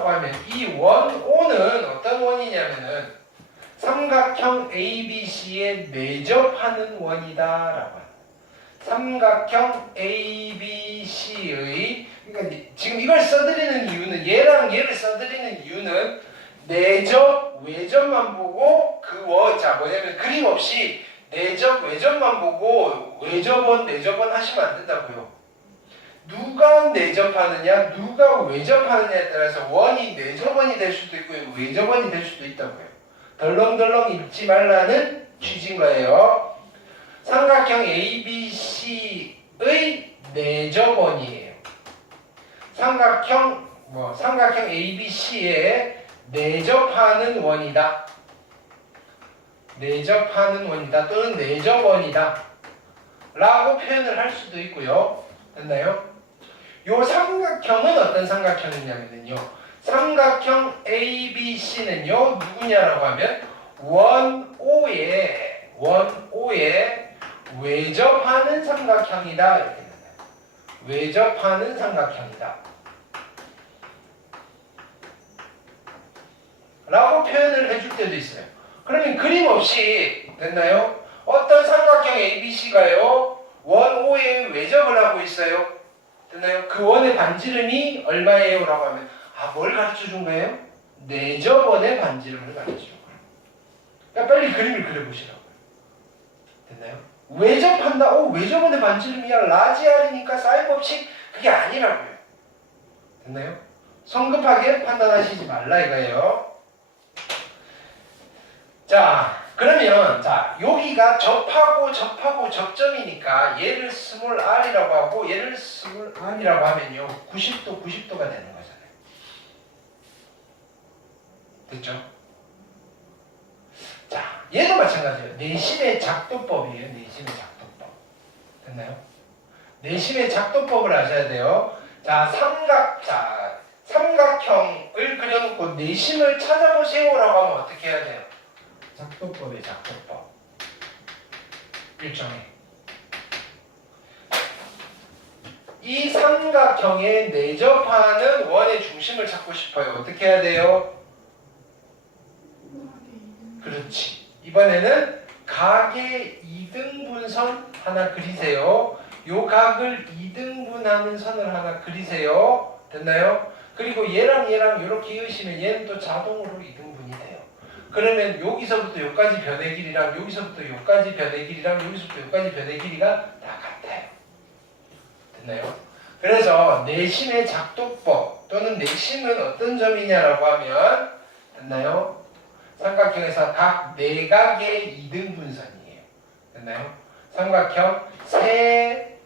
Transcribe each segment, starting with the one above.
라고 하면 이 원 O는 어떤 원이냐면은 삼각형 ABC에 내접하는 원이다 라고 합니다. 삼각형 ABC의 그러니까 지금 이걸 써드리는 이유는 얘랑 얘를 써드리는 이유는 내접 외접만 보고 자 뭐냐면 그림 없이 내접 외접만 보고 외접원 내접원 하시면 안 된다고요. 누가 내접하느냐 누가 외접하느냐에 따라서 원이 내접원이 될 수도 있고 외접원이 될 수도 있다고요. 덜렁덜렁 읽지 말라는 취지인 거예요. 삼각형 ABC의 내접원이에요. 삼각형 ABC에 내접하는 원이다. 내접하는 원이다 또는 내접원이다 라고 표현을 할 수도 있고요. 됐나요? 요 삼각형은 어떤 삼각형이냐면요. 삼각형 ABC는요 누구냐라고 하면 원 O에 외접하는 삼각형이다 이렇게 됩니다. 외접하는 삼각형이다 라고 표현을 해줄 때도 있어요. 그러면 그림 없이 됐나요? 어떤 삼각형 ABC가요 원 O에 외접을 하고 있어요. 됐나요? 그 원의 반지름이 얼마예요? 라고 하면 뭘 가르쳐 준 거예요? 내접원의 반지름을 가르쳐 준 거예요. 그러니까 빨리 그림을 그려보시라고요. 됐나요? 외접한다. 외접원의 반지름이야. 라지 R이니까 사인 법칙 그게 아니라고요. 됐나요? 성급하게 판단하시지 말라 이거예요. 자, 그러면 여기가 접하고 접점이니까 얘를 스몰 r이라고 하고 얘를 스몰 r이라고 하면요 90도가 되는 거잖아요. 됐죠? 자, 얘도 마찬가지예요. 내심의 작도법이에요. 내심의 작도법. 됐나요? 내심의 작도법을 아셔야 돼요. 삼각형을 그려놓고 내심을 찾아보세요라고 하면 어떻게 해야 돼요? 작도법의 작도법. 일종의 이 삼각형에 내접하는 원의 중심을 찾고 싶어요. 어떻게 해야 돼요? 그렇지. 이번에는 각의 이등분선 하나 그리세요. 요 각을 이등분하는 선을 하나 그리세요. 됐나요? 그리고 얘랑 이렇게 이으시면 얘는 또 자동으로 이등분이 돼요. 그러면 여기서부터 여기까지 변의 길이랑 여기서부터 여기까지 변의 길이랑 여기서부터 여기까지 변의 길이가 다 같아요. 됐나요? 그래서 내심의 작도법 또는 내심은 어떤 점이냐라고 하면 됐나요? 삼각형에서 각 내각의 이등분선이에요. 됐나요? 삼각형 세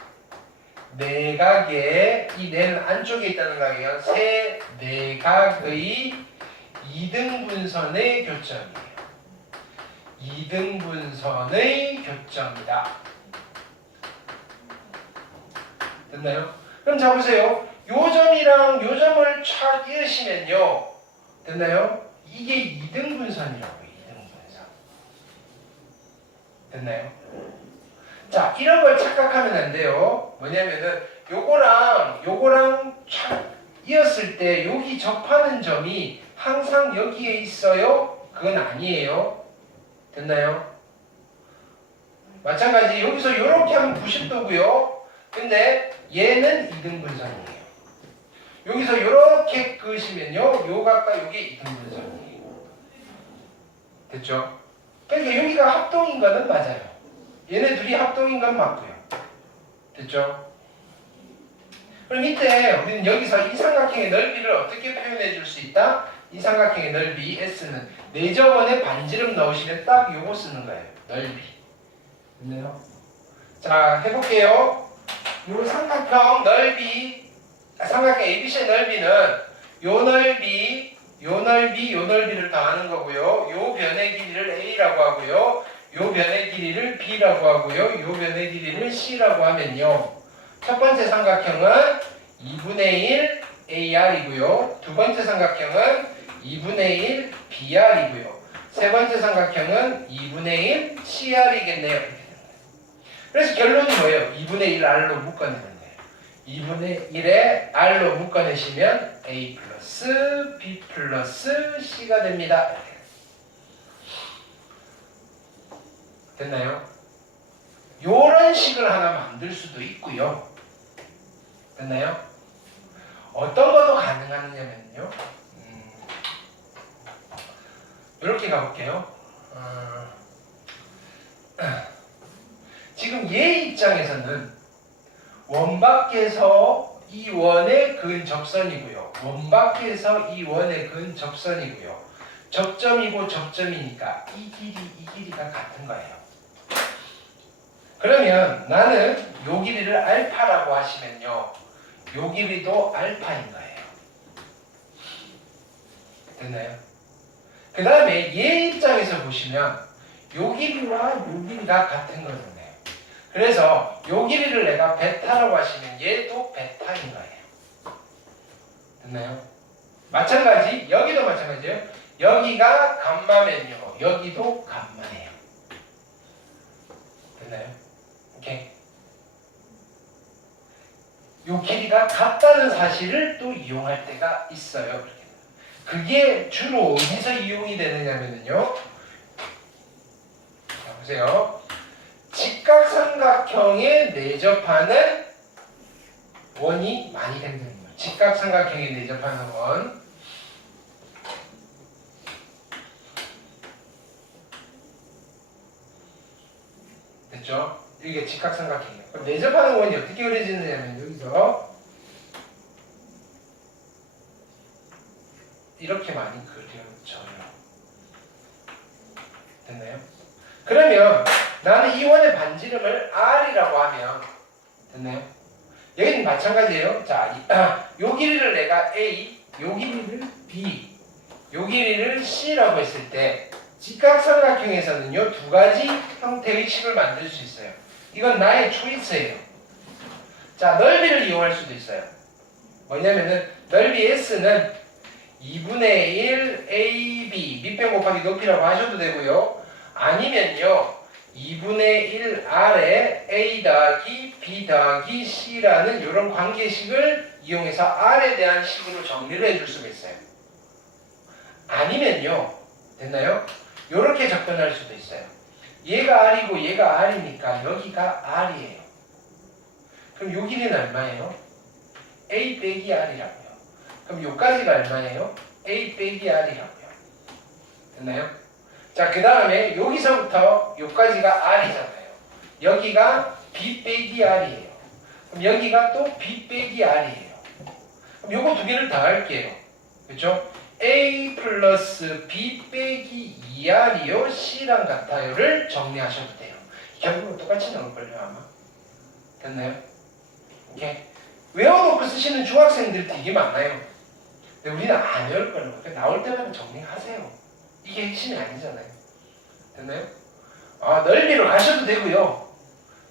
내각의 이 내는 안쪽에 있다는 각이에요. 세 내각의 이등분선의 교점이에요. 이등분선의 교점이다. 됐나요? 그럼 자 보세요. 요 점이랑 요 점을 촥 이으시면요. 됐나요? 이게 이등분선이라고 해요. 이등분선. 됐나요? 자, 이런 걸 착각하면 안 돼요. 뭐냐면은 요거랑 촥 이었을 때 여기 접하는 점이 항상 여기에 있어요? 그건 아니에요. 됐나요? 마찬가지 여기서 이렇게 하면 90도고요. 근데 얘는 이등분선이에요. 여기서 이렇게 그으시면요. 요 각과 요게 이등분선이에요. 됐죠? 그러니까 여기가 합동인 거는 맞아요. 얘네 둘이 합동인 건 맞고요. 됐죠? 그럼 이때 우리는 여기서 이 삼각형의 넓이를 어떻게 표현해 줄 수 있다? 이 삼각형의 넓이 S는 내접원의 반지름 넣으시면 딱 요거 쓰는 거예요. 넓이. 됐나요? 자, 해볼게요. 요 삼각형 넓이, 삼각형 ABC의 넓이는 요 넓이를 더하는 거고요. 요 변의 길이를 A라고 하고요. 요 변의 길이를 B라고 하고요. 요 변의 길이를 C라고 하면요. 첫 번째 삼각형은 2분의 1 AR이고요. 두 번째 삼각형은 2분의 1 BR이고요. 세 번째 삼각형은 2분의 1 CR이겠네요. 그래서 결론이 뭐예요? 2분의 1 R로 묶어내는 거예요. 2분의 1에 R로 묶어내시면 A 플러스 B 플러스 C가 됩니다. 됐나요? 요런 식을 하나 만들 수도 있고요. 됐나요? 어떤 것도 가능하냐면요. 이렇게 가볼게요. 지금 얘 입장에서는 원 밖에서 이 원에 그은 접선이고요. 원 밖에서 이 원에 그은 접선이고요. 접점이고 접점이니까 이 길이가 같은 거예요. 그러면 나는 요 길이를 알파라고 하시면요. 요 길이도 알파인 거예요. 됐나요? 그 다음에 얘 입장에서 보시면 요 길이와 요 길이가 같은 거잖아요. 그래서 요 길이를 내가 베타라고 하시면 얘도 베타인 거예요. 됐나요? 마찬가지 여기도 마찬가지예요. 여기가 감마면요. 여기도 감마예요. 됐나요? 오케이. 요 길이가 같다는 사실을 또 이용할 때가 있어요. 그게 주로 어디서 이용이 되느냐면요. 자, 보세요. 직각삼각형에 내접하는 원이 많이 생기는 거예요. 직각삼각형에 내접하는 원. 됐죠? 이게 직각삼각형이에요. 그럼 내접하는 원이 어떻게 그려지느냐면 여기서 이렇게 많이 그려져요. 됐나요? 그러면 나는 이 원의 반지름을 R이라고 하면 됐나요? 여기는 마찬가지예요. 자, 요 길이를 내가 A, 요 길이를 B, 요 길이를 C라고 했을 때 직각삼각형에서는요 두 가지 형태의 식을 만들 수 있어요. 이건 나의 초이스예요. 자, 넓이를 이용할 수도 있어요. 뭐냐면은 넓이 S는 2분의 1 AB 밑변 곱하기 높이라고 하셔도 되고요. 아니면요 2분의 1 R에 A 더하기 B 더하기 C라는 이런 관계식을 이용해서 R에 대한 식으로 정리를 해줄 수가 있어요. 아니면요 됐나요? 이렇게 접근할 수도 있어요. 얘가 R이고 얘가 R이니까 여기가 R이에요. 그럼 요 길이는 얼마예요? A 빼기 R이라고요. 그럼 요까지가 얼마예요? A 빼기 R이라고요. 됐나요? 자, 그 다음에 여기서부터 여기까지가 R이잖아요. 여기가 B 빼기 R이에요. 그럼 여기가 또 B 빼기 R이에요. 그럼 요거 두 개를 다 할게요. 그렇죠? A 플러스 B 빼기 2R이요 C랑 같아요를 정리하셔도 돼요. 결국은 똑같이 나올걸요 아마. 됐나요? 오케이. 외워놓고 쓰시는 중학생들 되게 많아요. 근데 우리는 안 외울 거라고. 나올 때마다 정리하세요. 이게 핵심이 아니잖아요. 됐나요? 넓이로 가셔도 되고요.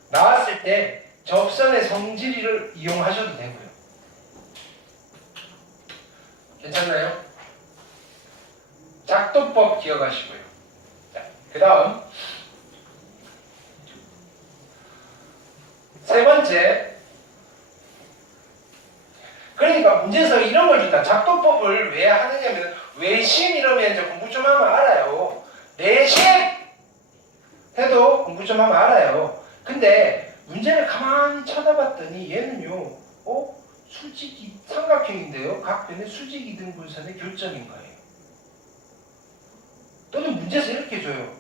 나왔을 때 접선의 성질을 이용하셔도 되고요. 괜찮나요? 작도법 기억하시고요. 자, 그 다음 세 번째. 그러니까 문제에서 이런 걸 준다. 작도법을 왜 하느냐면 외심 이러면 이제 공부 좀 하면 알아요. 내심 해도 공부 좀 하면 알아요. 근데 문제를 가만히 쳐다봤더니 얘는요, 수직이 삼각형인데요. 각 변의 수직 이등분선의 교점인 거예요. 또는 문제에서 이렇게 줘요.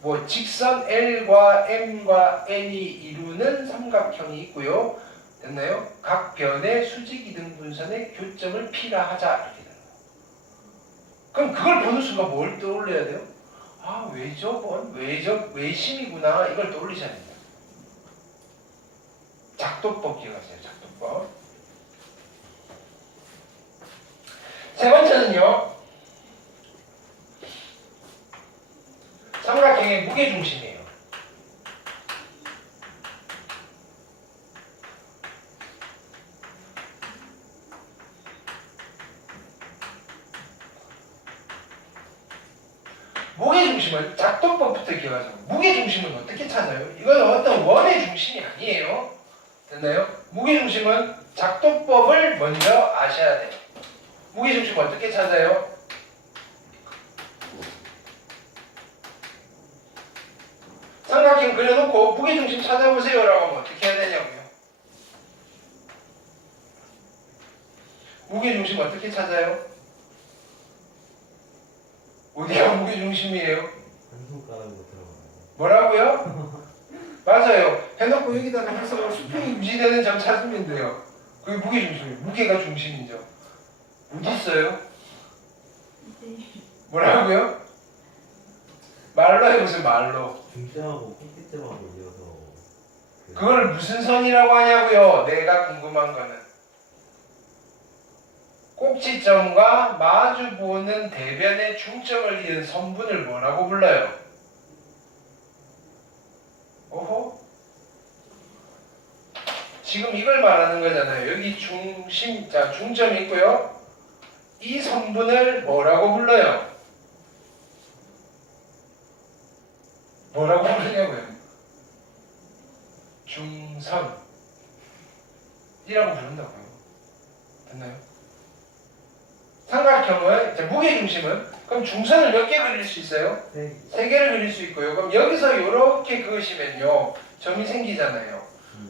뭐 직선 L과 M과 N이 이루는 삼각형이 있고요. 됐나요? 각 변의 수직 이등분선의 교점을 P라 하자 이렇게 되는 거예요. 그럼 그걸 보는 순간 뭘 떠올려야 돼요? 외접은 외심이구나 이걸 떠올리셔야 됩니다. 작도법 기억하세요. 작도법. 세 번째는요. 삼각형의 무게중심이에요. 무게중심을 작도법부터 기억하죠. 무게중심은 어떻게 찾아요? 이건 어떤 원의 중심이 아니에요. 됐나요? 무게중심은 작동법을 먼저 아셔야 돼요. 무게중심 어떻게 찾아요? 삼각형 그려놓고 무게중심 찾아보세요 라고 하면 어떻게 해야 되냐고요? 무게중심 어떻게 찾아요? 어디가 무게중심이에요? 한 손가락으로 들어가요. 뭐라고요? 맞아요. 해놓고 여기다가 해서 수평이 유지되는 점 찾으면 돼요. 그게 무게중심이에요. 무게가 중심이죠. 어디 있어요? 뭐라고요? 말로 해보세요. 말로. 중점하고 꼭지점하고 이어서 그거를 무슨 선이라고 하냐고요? 내가 궁금한 거는 꼭지점과 마주보는 대변의 중점을 이은 선분을 뭐라고 불러요? 오호? 지금 이걸 말하는 거잖아요. 여기 중심, 자 중점이 있고요. 이 선분을 뭐라고 불러요? 뭐라고 부르냐고요? 중선 이라고 부른다고요. 됐나요? 삼각형은 이제 무게중심은 그럼 중선을 몇 개 그릴 수 있어요? 세 개를 그릴 수 있고요. 그럼 여기서 이렇게 그으시면요 점이 생기잖아요.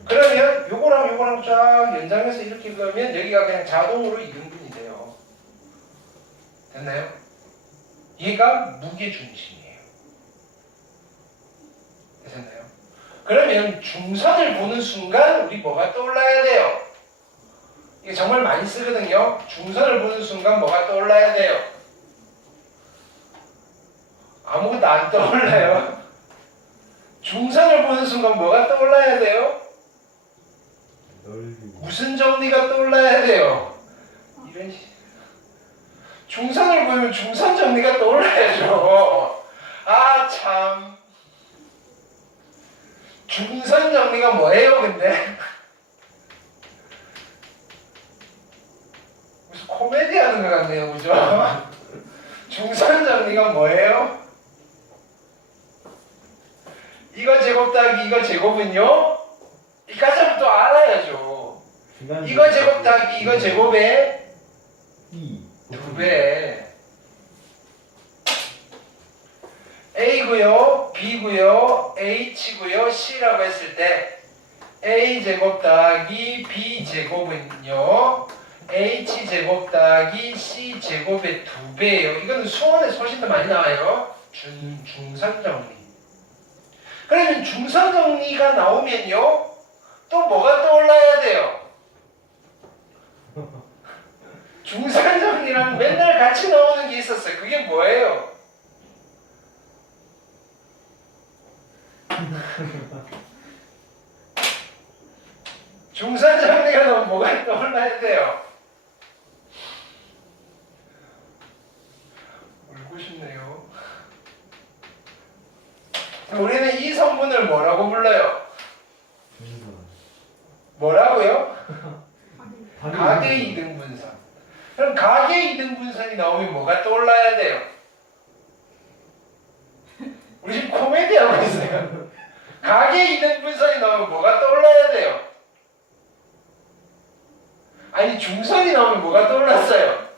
그러면 요거랑 쫙 연장해서 이렇게 그으면 여기가 그냥 자동으로 이등분이 돼요. 됐나요? 얘가 무게중심이에요. 됐나요? 그러면 중선을 보는 순간 우리 뭐가 떠올라야 돼요? 이게 정말 많이 쓰거든요. 중선을 보는 순간 뭐가 떠올라야 돼요? 아무것도 안 떠올라요. 중선을 보는 순간 뭐가 떠올라야 돼요? 무슨 정리가 떠올라야 돼요? 이런 중선을 보면 중선 정리가 떠올라야죠. 아 참. 중선 정리가 뭐예요 근데? 무슨 코미디 하는 것 같네요 그죠? 중선 정리가 뭐예요? 이거 제곱 더하기 이거 제곱은요? 이까지부터 알아야죠. 이거 제곱 더하기 이거 제곱에 2배 A고요 B고요 H고요 C라고 했을 때 A제곱 더하기 B제곱은요 H제곱 더하기 C제곱의 2배예요. 이거는 수원에서 훨씬 더 많이 나와요. 중선정리. 그러면 중선정리가 나오면요 또 뭐가 떠올라야 돼요? 중선정리랑 맨날 같이 나오는 게 있었어요. 그게 뭐예요? 중선정리가 나오면 뭐가 떠올라야 돼요? 울고 싶네요. 우리는 이 성분을 뭐라고 불러요? 뭐라고요? 가계 이등분선. 그럼 가계 이등분선이 나오면 뭐가 떠올라야 돼요? 우리 지금 코미디 하고 있어요. 가계 이등분선이 나오면 뭐가 떠올라야 돼요? 아니 중선이 나오면 뭐가 떠올랐어요?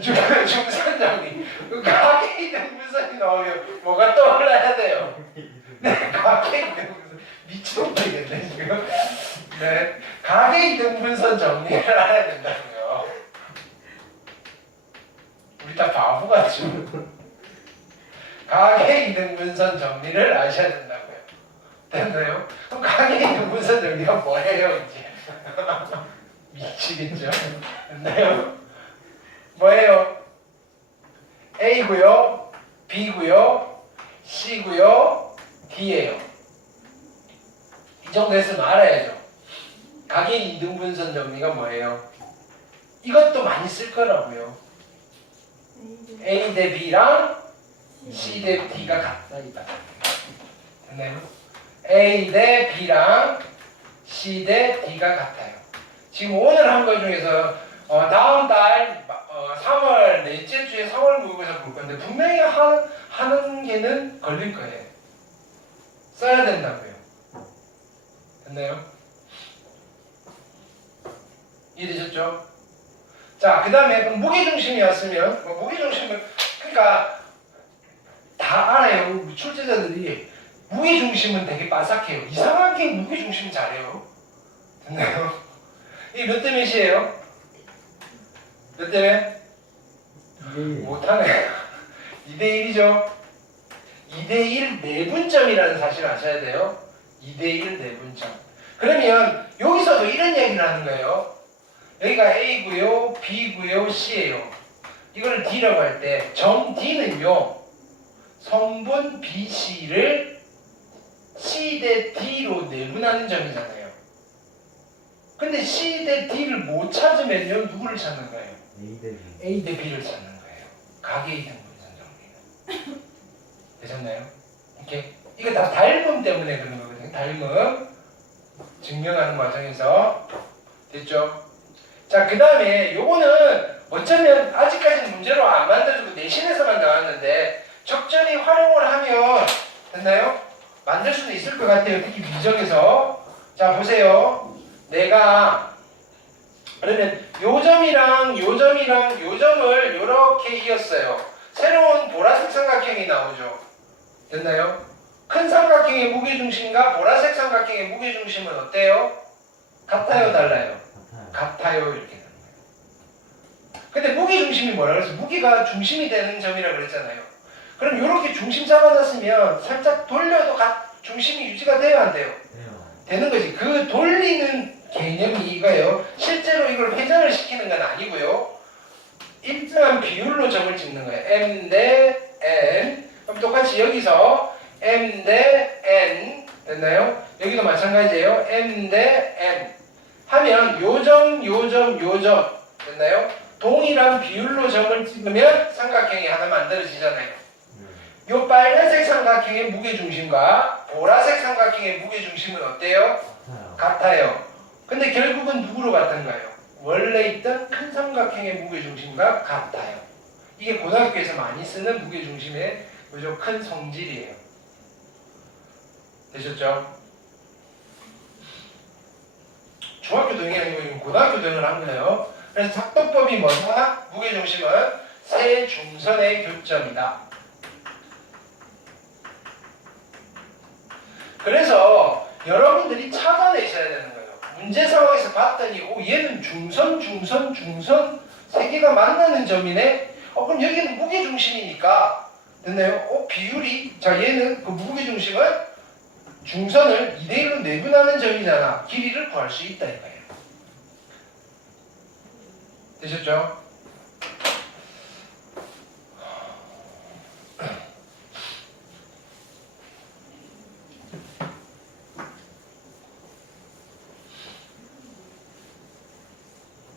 중선정리. 가계 이등분선이 나오면 뭐가 떠올라야 돼요? 네, 가계 이등분선. 미친놈이겠네 지금. 네, 가계 이등분선 정리를 알아야 된다고요. 우리 다 바보 같죠? 가계 이등분선 정리를 아셔야 된다고요. 됐나요? 그럼 가계 이등분선 정리가 뭐예요 이제? 미치겠죠? 됐나요? 뭐예요? A고요, B고요, C고요, D예요. 이 정도 했으면 알아야죠. 가계 이등분선 정리가 뭐예요? 이것도 많이 쓸 거라고요. A 대 B랑 C 대 D가 같다 이 말. 됐나요? A 대 B랑 C 대 D가 같아요. 지금 오늘 한 거 중에서 다음 달 3월 넷째 주에 3월 모의고사 볼 건데 분명히 하는 개는 걸릴 거예요. 써야 된다고요. 됐나요? 이해되셨죠? 자, 그 다음에 무게중심이었으면 무게중심을 그러니까 다 알아요. 출제자들이 무게중심은 되게 빠삭해요. 이상하게 무게중심 잘해요. 됐나요? 이게 몇 대 몇이에요? 몇 대 몇? 못하네. 2대1이죠. 2대1 내분점이라는 사실을 아셔야 돼요. 2대1 내분점. 그러면 여기서도 이런 얘기를 하는 거예요. 여기가 A고요, B고요, C예요. 이거를 D라고 할 때 점 D는요. 성분 BC를 C 대 D로 내분하는 점이잖아요. 근데 C 대 D를 못 찾으면요. 누구를 찾는 거예요? A 대 B를 찾는 거예요. 가계의 등분선 정리는. 되셨나요? 이렇게 이거 다 닮음 때문에 그런 거거든요. 닮음 증명하는 과정에서 됐죠? 자, 그 다음에 요거는 어쩌면 아직까지는 문제로 안 만들어지고 내신에서만 나왔는데 적절히 활용을 하면 됐나요? 만들 수도 있을 것 같아요. 특히 미적에서. 자, 보세요. 내가 그러면 요 점이랑 요 점이랑 요 점을 이렇게 이었어요. 새로운 보라색 삼각형이 나오죠. 됐나요? 큰 삼각형의 무게중심과 보라색 삼각형의 무게중심은 어때요? 같아요, 달라요? 같아요, 이렇게 되는 거예요. 근데 무게중심이 뭐라 그랬어? 무게가 중심이 되는 점이라 그랬잖아요. 그럼 이렇게 중심 잡아놨으면 살짝 돌려도 중심이 유지가 돼요, 안 돼요? 되는 거지. 그 돌리는 개념이 이거예요. 실제로 이걸 회전을 시키는 건 아니고요. 일정한 비율로 점을 찍는 거예요. M 대 N. 그럼 똑같이 여기서 M 대 N 됐나요? 여기도 마찬가지예요. M 대 N 하면 요점, 요점, 요점 됐나요? 동일한 비율로 점을 찍으면 삼각형이 하나 만들어지잖아요. 요 빨간색 삼각형의 무게중심과 보라색 삼각형의 무게중심은 어때요? 같아요. 근데 결국은 누구로 같은가요? 원래 있던 큰 삼각형의 무게중심과 같아요. 이게 고등학교에서 많이 쓰는 무게중심의 그죠? 큰 성질이에요. 되셨죠? 중학교 등이 아니고 지금 고등학교 등을 한 거예요. 그래서 작도법이 뭐냐? 무게중심은 세 중선의 교점이다. 그래서 여러분들이 찾아내셔야 되는 거예요. 문제 상황에서 봤더니 얘는 중선, 중선, 중선 세 개가 만나는 점이네. 그럼 여기는 무게중심이니까 됐나요? 비율이 자 얘는 그 무게중심은 중선을 2대1로 내분하는 점이잖아. 길이를 구할 수 있다 이거예요. 되셨죠?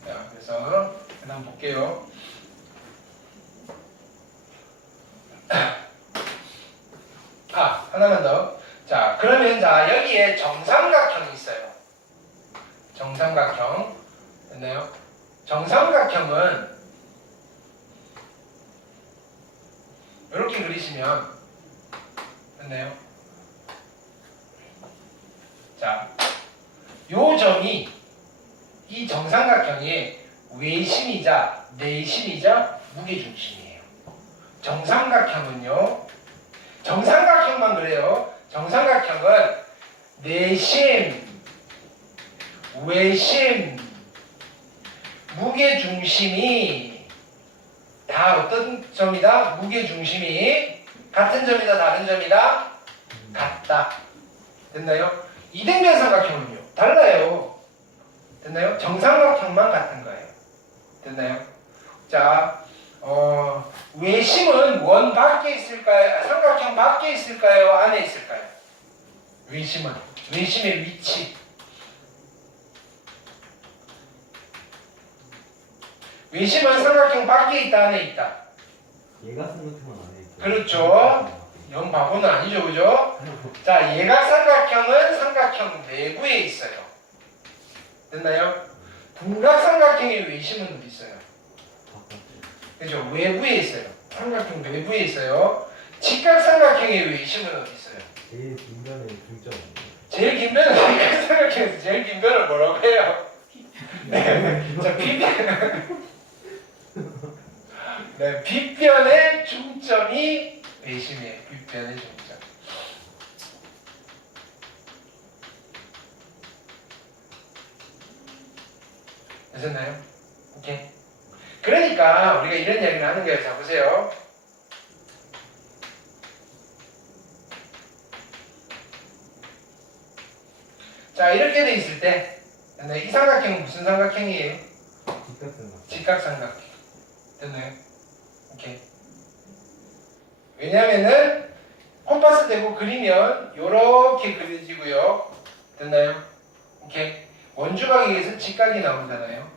자, 그래서 그다음 볼게요. 하나만 더. 자, 그러면 자 여기에 정삼각형이 있어요. 정삼각형 됐나요? 정삼각형은 이렇게 그리시면 됐나요? 자, 요 점이 이 정삼각형의 외심이자 내심이자 무게중심이에요. 정삼각형은요. 정삼각형만 그래요. 정삼각형은 내심, 외심, 무게중심이 다 어떤 점이다? 무게중심이 같은 점이다, 다른 점이다? 같다. 됐나요? 이등변 삼각형은요? 달라요. 됐나요? 정삼각형만 같은 거예요. 됐나요? 자, 외심은 원 밖에 있을까요? 삼각형 밖에 있을까요? 안에 있을까요? 외심은 외심의 위치. 외심은 삼각형 밖에 있다, 안에 있다? 얘가 삼각형은 안에 있죠. 그렇죠. 영바보는 아니죠, 그죠? 자, 예각 삼각형은 삼각형 내부에 있어요. 됐나요? 분각 삼각형의 외심은 어디 있어요? 그죠? 외부에 있어요. 삼각형 외부에 있어요. 직각 삼각형의 외심은 어디 있어요? 제일 빈변의 중점. 제일 긴 변은 직각 삼각형에서 제일 긴 변을 뭐라고 해요? 자, 네, 빗변의 중점이 배심이에요. 빗변의 중점. 되셨나요? 오케이. 그러니까 우리가 이런 이야기를 하는 거예요. 자, 보세요. 자, 이렇게 돼 있을 때, 네, 이 삼각형은 무슨 삼각형이에요? 직각삼각. 직각삼각형. 됐나요? 오케이. 왜냐면은 콤파스 대고 그리면 요렇게 그려지고요. 됐나요? 오케이. 원주각에서 직각이 나오잖아요.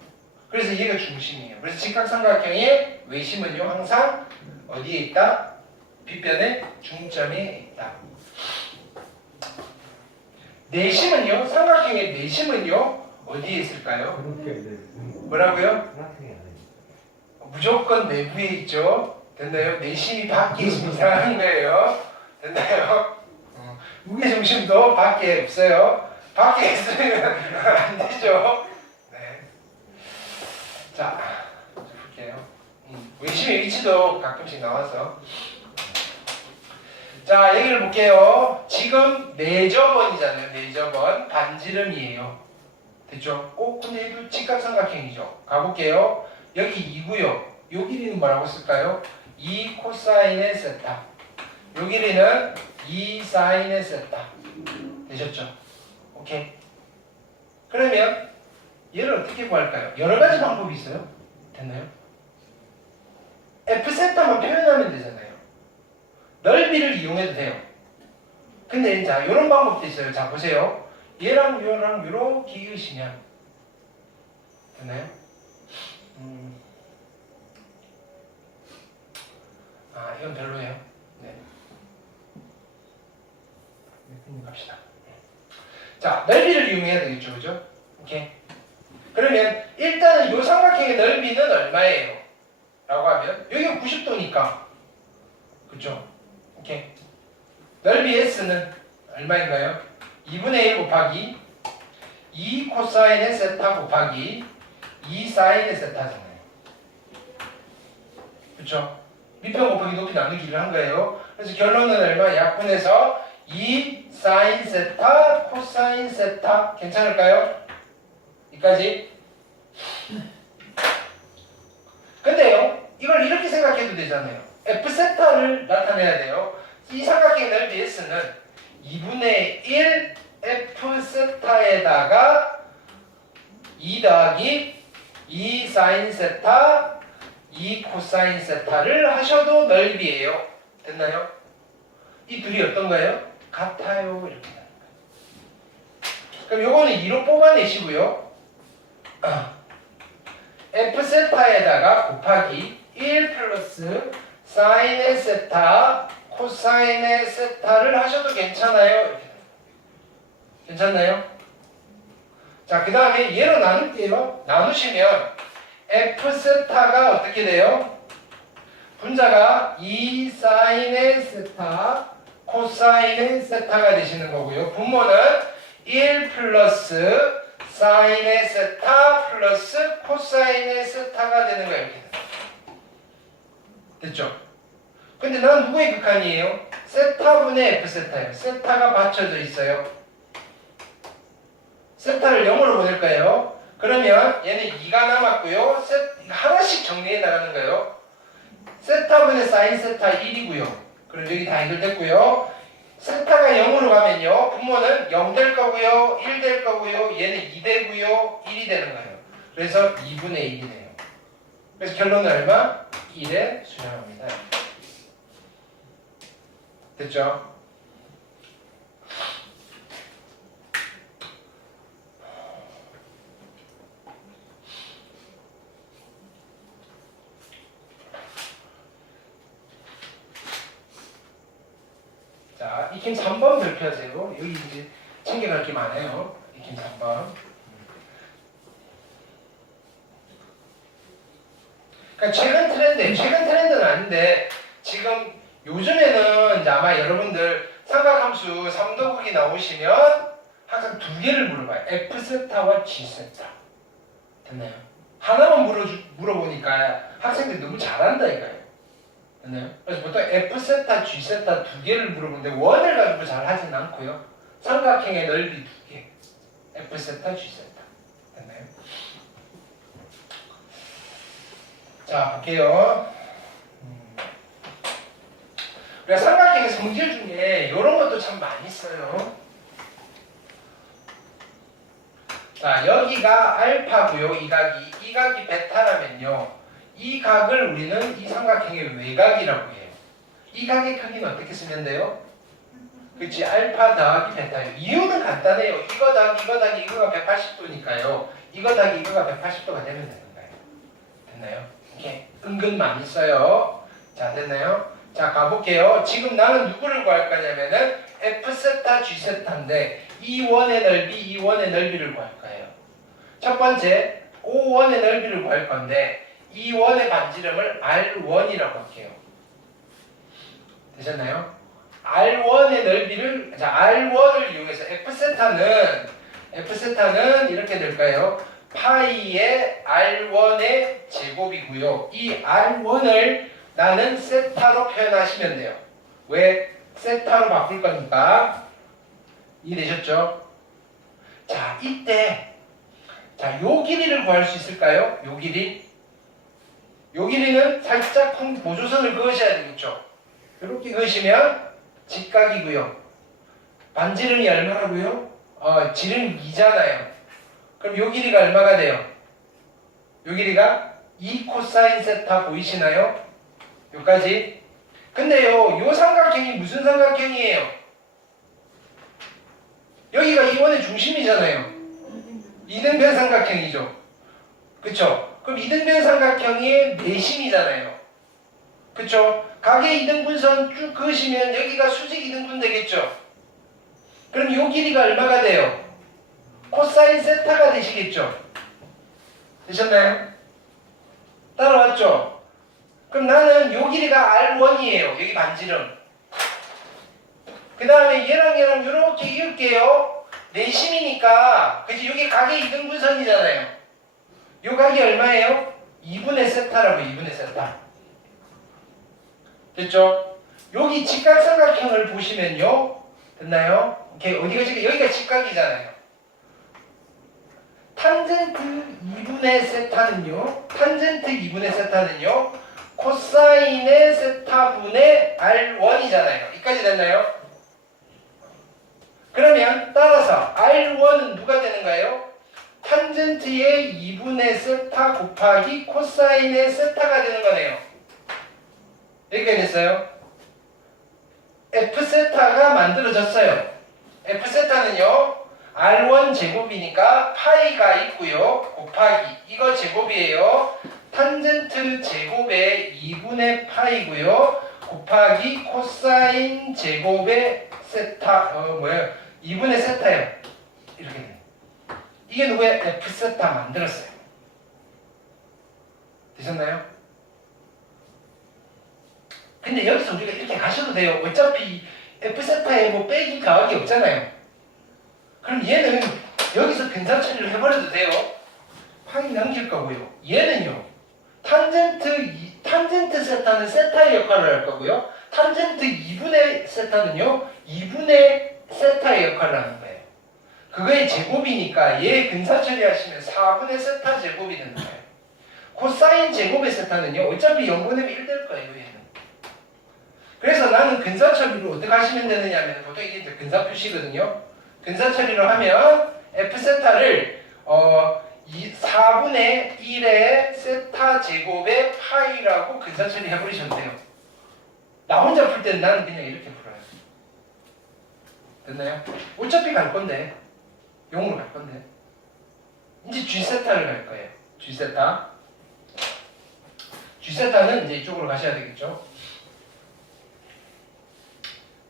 그래서 얘가 중심이에요. 그래서 직각삼각형의 외심은요 항상 어디에 있다? 빗변의 중점에 있다. 내심은요, 삼각형의 내심은요 어디에 있을까요? 그렇게 이제 뭐라고요? 삼각형이 안에 무조건 내부에 있죠. 됐나요? 내심이 밖에 있으면 이상한 거예요. 됐나요? 무게중심도 밖에 없어요. 밖에 있으면 안 되죠. 네. 자, 볼게요. 외심의 위치도 가끔씩 나와서. 자, 얘기를 볼게요. 지금 내저번이잖아요. 내저번. 반지름이에요. 됐죠? 근데 얘도 직각삼각형이죠. 가볼게요. 여기 2구요. 요 길이는 뭐라고 쓸까요? 2 코사인의 세타. 요 길이는 2 사인의 세타. 되셨죠? 오케이. 그러면 얘를 어떻게 구할까요? 여러 가지 방법이 있어요. 됐나요? F 세타만 표현하면 되잖아요. 넓이를 이용해도 돼요. 근데 자, 이런 방법도 있어요. 자, 보세요. 얘랑 얘랑 이렇게 이으시면 됐나요? 아, 이건 별로예요. 네. 갑시다. 자, 넓이를 이용해야 되겠죠, 그죠? 오케이. 그러면 일단은 이 삼각형의 넓이는 얼마예요? 라고 하면 여기가 90도니까, 그죠? 오케이. 넓이 S는 얼마인가요? 2분의 1 곱하기 2 코사인의 세타 곱하기 2 사인의 세타잖아요. 그쵸? 밑변 곱하기 높이 나누기를 한 거예요. 그래서 결론은 얼마? 약분해서 2 사인 세타 코사인 세타. 괜찮을까요? 여기까지. 근데요, 이걸 이렇게 생각해도 되잖아요. F 세타를 나타내야 돼요. 이 삼각형의 넓이 S는 2분의 1 F 세타에다가 2 더하기 2 사인 세타 2 코사인 세타를 하셔도 넓이에요. 됐나요? 이 둘이 어떤 거예요? 같아요. 이렇게 되는 거예요. 그럼 요거는 2로 뽑아내시고요. F 세타에다가 곱하기 1 플러스 사인의 세타 코사인의 세타를 하셔도 괜찮아요. 이렇게. 괜찮나요? 자, 그 다음에 얘로 나눌게요. 나누시면 F 세타가 어떻게 돼요? 분자가 2 사인의 세타 코사인의 세타가 되시는 거고요. 분모는 1 플러스 사인의 세타 플러스 코사인의 세타가 되는 거예요. 이렇게. 됐죠? 근데 난 누구의 극한이에요? 세타분의 F 세타예요. 세타가 받쳐져 있어요. 세타를 0으로 보낼 거예요. 그러면 얘는 2가 남았고요. 하나씩 정리해 나가는 거예요. 세타분의 사인 세타 1이고요. 그럼 여기 다 해결됐고요. 세타가 0으로 가면요. 분모는 0 될 거고요. 1 될 거고요. 얘는 2 되고요. 1이 되는 거예요. 그래서 2분의 1이네요. 그래서 결론은 얼마? 1에 수렴합니다. 됐죠? 자, 익힘 3번 발표하세요. 여기 이제 챙겨갈 게 많아요. 익힘 3번. 그러니까 최근 트렌드는 아닌데 지금 요즘에는 이제 아마 여러분들 삼각함수 3도극이 나오시면 항상 두 개를 물어봐요. F 세타와 G 세타. 됐나요? 하나만 물어보니까 학생들이 너무 잘한다 이거예요. 됐나요? 그래서 보통 F세타, G세타 두 개를 물어보는데 원을 가지고 잘 하진 않고요. 삼각형의 넓이 두 개. F세타, G세타. 됐나요? 자, 볼게요. 우리가 삼각형의 성질 중에 이런 것도 참 많이 써요. 자, 여기가 알파고요. 이 각이 베타라면요. 이 각을 우리는 이 삼각형의 외곽이라고 해요. 이 각의 크기는 어떻게 쓰면 돼요? 그치, 알파 더하기 베타예요. 이유는 간단해요. 이거 더하기 이거가 180도니까요. 이거 더하기 이거가 180도가 되면 되는 거예요. 됐나요? 이렇게 은근 많이 써요. 자, 됐나요? 자, 가볼게요. 지금 나는 누구를 구할 거냐면은 F세타, G세타인데 이 원의 넓이, 이 원의 넓이를 구할 거예요. 첫 번째, O1의 넓이를 구할 건데 이 원의 반지름을 R1이라고 할게요. 되셨나요? R1의 넓이를, 자, R1을 이용해서 F세타는 이렇게 될까요? 파이의 R1의 제곱이고요. 이 R1을 나는 세타로 표현하시면 돼요. 왜? 세타로 바꿀 거니까. 이해되셨죠? 자, 이때 자, 요 길이를 구할 수 있을까요? 요 길이. 요 길이는 살짝 보조선을 그으셔야 되겠죠. 이렇게 그으시면 직각이고요. 반지름이 얼마라고요? 지름 2잖아요. 그럼 요 길이가 얼마가 돼요? 요 길이가 2 코사인 세타 보이시나요? 여기까지. 근데요, 요 삼각형이 무슨 삼각형이에요? 여기가 이 원의 중심이잖아요. 이등변 삼각형이죠. 그쵸? 그럼 이등변 삼각형이 내심이잖아요. 그쵸? 각의 이등분선 쭉 그으시면 여기가 수직 이등분 되겠죠? 그럼 요 길이가 얼마가 돼요? 코사인 세타가 되시겠죠? 되셨나요? 따라왔죠? 그럼 나는 요 길이가 R1이에요. 여기 반지름. 그 다음에 얘랑 이렇게 이을게요. 내심이니까, 그치? 여기 각의 이등분선이잖아요. 요 각이 얼마예요? 2분의 세타라고, 2분의 세타. 됐죠? 여기 직각삼각형을 보시면요. 됐나요? 이렇게 어디가 직각? 여기가 직각이잖아요. 탄젠트 2분의 세타는요. 코사인의 세타분의 R1이잖아요. 여기까지 됐나요? 그러면 따라서 R1은 누가 되는가요? 탄젠트의 2분의 세타 곱하기 코사인의 세타가 되는 거네요. 여기까지 됐어요? F세타가 만들어졌어요. F세타는요, R1 제곱이니까 파이가 있고요. 곱하기, 이거 제곱이에요. 탄젠트 제곱의 2분의 파이고요. 곱하기 코사인 제곱의 세타, 2분의 세타예요. 이렇게 돼요. 이게 누구의 F세타 만들었어요. 되셨나요? 근데 여기서 우리가 이렇게 가셔도 돼요. 어차피 F세타에 뭐 빼기 더하기 없잖아요. 그럼 얘는 여기서 근사 처리를 해버려도 돼요. 파이 남길 거고요. 얘는요. 탄젠트 세타는 세타의 역할을 할 거고요. 탄젠트 2분의 세타는요. 2분의 세타의 역할을 하는 거예요. 그거의 제곱이니까 얘 근사 처리하시면 4분의 세타 제곱이 되는 거예요. 코사인 제곱의 세타는요. 어차피 0분의 1 될 거예요. 얘는. 그래서 나는 근사 처리를 어떻게 하시면 되느냐 하면 보통 이게 이제 근사 표시거든요. 근사 처리를 하면 F세타를 4분의 1의 세타 제곱의 파이라고 근사 처리 해버리셔도 돼요. 나 혼자 풀 때는 나는 그냥 이렇게 풀어요. 됐나요? 어차피 갈 건데, 0으로 갈 건데. 이제 G세타를 갈 거예요. G세타. G세타는 이제 이쪽으로 가셔야 되겠죠.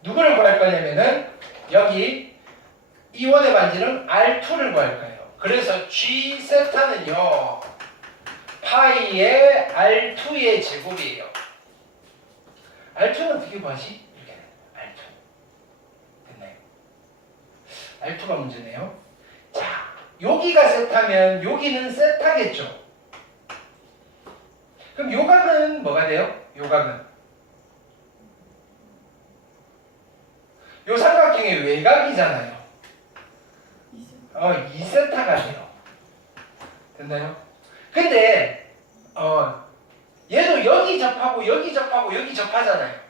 누구를 구할 거냐면은, 여기 이원의 반지름 R2를 구할 거예요. 그래서 G세타는요, 파이의 R2의 제곱이에요. R2는 어떻게 구하지? 이렇게 R2. 됐나요? R2가 문제네요. 자, 여기가 세타면 여기는 세타겠죠. 그럼 요 각은 뭐가 돼요? 요 각은 요 삼각형의 외곽이잖아요. 2세타가 돼요. 됐나요? 근데 얘도 여기 접하고 여기 접하고 여기 접하잖아요.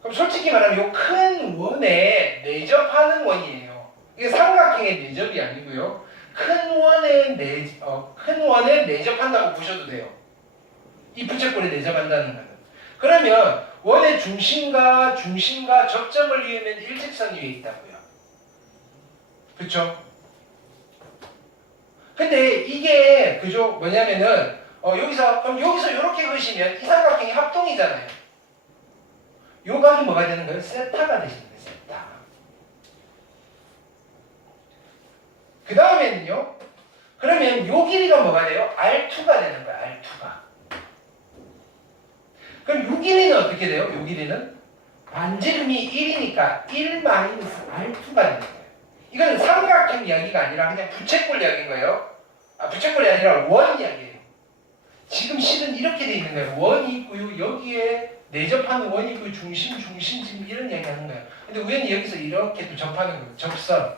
그럼 솔직히 말하면 요 큰 원에 내접하는 원이에요. 이게 삼각형의 내접이 아니고요. 큰 원에 내접한다고 보셔도 돼요. 이 부채꼴에 내접한다는 거는. 그러면 원의 중심과 접점을 이으면 일직선 위에 있다고요. 그쵸? 근데 이게 그죠? 뭐냐면은 그럼 여기서 이렇게 그으시면 이 삼각형이 합동이잖아요. 요 각이 뭐가 되는 거예요? 세타가 되시는 거예요. 세타. 그 다음에는요. 그러면 요 길이가 뭐가 돼요? R2가 되는 거예요. R2가. 그럼 요 길이는 어떻게 돼요? 요 길이는 반지름이 1이니까 1-R2가 되는 거예요. 이건 삼각형 이야기가 아니라 그냥 부채꼴 이야기인 거예요. 부채꼴이 아니라 원 이야기예요. 지금 실은 이렇게 돼 있는 거예요. 원이 있고요. 여기에 내접하는 원이 있고요. 중심 지금 이런 이야기 하는 거예요. 근데 우연히 여기서 이렇게 또 접하는 거예요. 접선.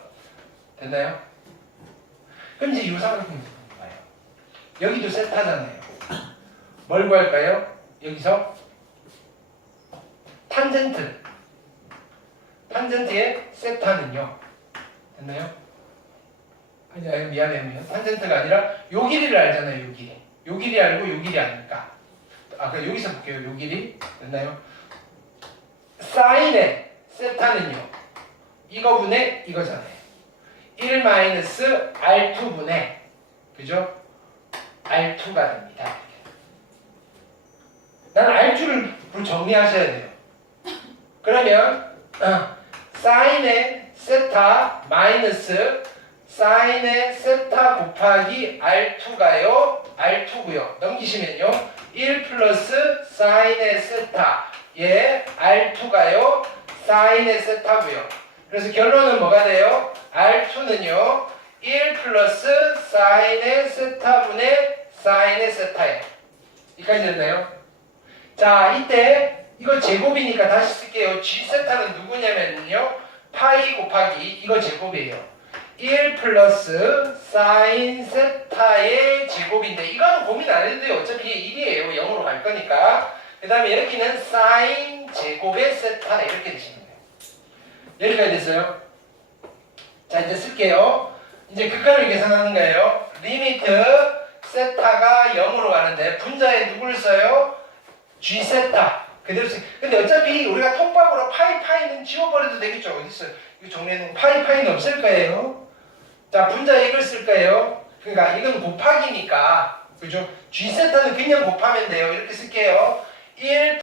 됐나요? 그럼 이제 요 삼각형이 봐요. 여기도 세타잖아요. 뭘 구할까요? 여기서 탄젠트의 세타는요. 됐나요? 아니 미안해요. 탄젠트가 아니라 요 길이를 알잖아요. 요 길이. 요 길이 알고 요 길이 아니까. 그럼 여기서 볼게요. 요 길이. 됐나요? 사인의 세타는요. 이거분의 이거잖아요. 1-R2분의 그죠? R2가 됩니다. 난 R2를 정리하셔야 돼요. 그러면 사인의 세타 마이너스 사인의 세타 곱하기 R2가요. R2고요. 넘기시면요. 1 플러스 사인의 세타 R2가요. 사인의 세타고요. 그래서 결론은 뭐가 돼요? R2는요. 1 플러스 사인의 세타분의 사인의 세타예요. 여기까지 됐나요? 자, 이때 이거 제곱이니까 다시 쓸게요. G 세타는 누구냐면요. 파이 곱하기 이거 제곱이에요. 1 플러스 사인 세타의 제곱인데 이거는 고민 안 해도 돼요. 어차피 이게 1이에요. 0으로 갈 거니까. 그 다음에 여기는 사인 제곱의 세타 이렇게 되시면 돼요. 여기까지 됐어요. 자, 이제 쓸게요. 이제 극한을 계산하는 거예요. 리미트 세타가 0으로 가는데 분자에 누구를 써요? G 세타. 그대로 쓰. 근데 어차피 우리가 통밥으로 파이는 지워버려도 되겠죠. 어디 있어요? 이거 정리해놓은 파이는 없을 거예요. 자, 분자에 이걸 쓸 거예요. 그러니까 이건 곱하기니까 그죠? G 세타는 그냥 곱하면 돼요. 이렇게 쓸게요. 1